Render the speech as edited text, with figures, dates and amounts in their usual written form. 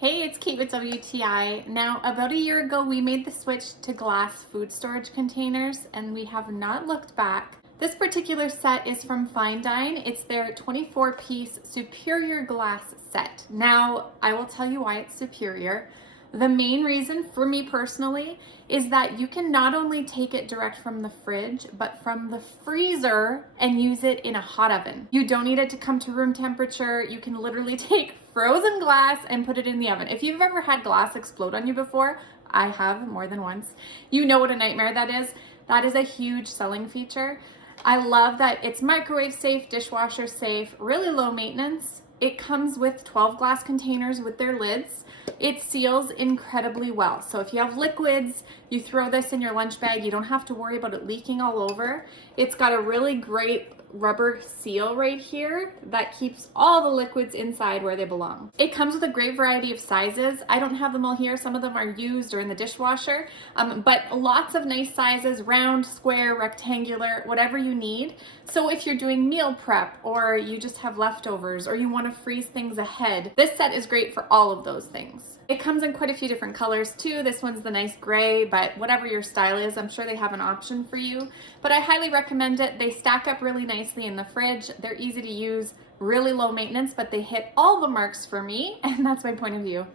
Hey, it's Kate with WTI. Now, about a year ago, we made the switch to glass food storage containers and we have not looked back. This particular set is from FineDine. It's their 24-piece superior glass set. Now, I will tell you why it's superior. The main reason for me personally is that you can not only take it direct from the fridge, but from the freezer and use it in a hot oven. You don't need it to come to room temperature. You can literally take frozen glass and put it in the oven. If you've ever had glass explode on you before, I have more than once, you know what a nightmare that is. That is a huge selling feature. I love that it's microwave safe, dishwasher safe, really low maintenance. It comes with 12 glass containers with their lids. It seals incredibly well. So if you have liquids, you throw this in your lunch bag, you don't have to worry about it leaking all over. It's got a really great rubber seal right here that keeps all the liquids inside where they belong. It comes with a great variety of sizes. I don't have them all here. Some of them are used or in the dishwasher, but lots of nice sizes, round, square, rectangular, whatever you need. So if you're doing meal prep or you just have leftovers or you want to freeze things ahead, this set is great for all of those things. It comes in quite a few different colors too. This one's the nice gray, but whatever your style is, I'm sure they have an option for you. But I highly recommend it. They stack up really nicely in the fridge. They're easy to use, really low maintenance, but they hit all the marks for me, and that's my point of view.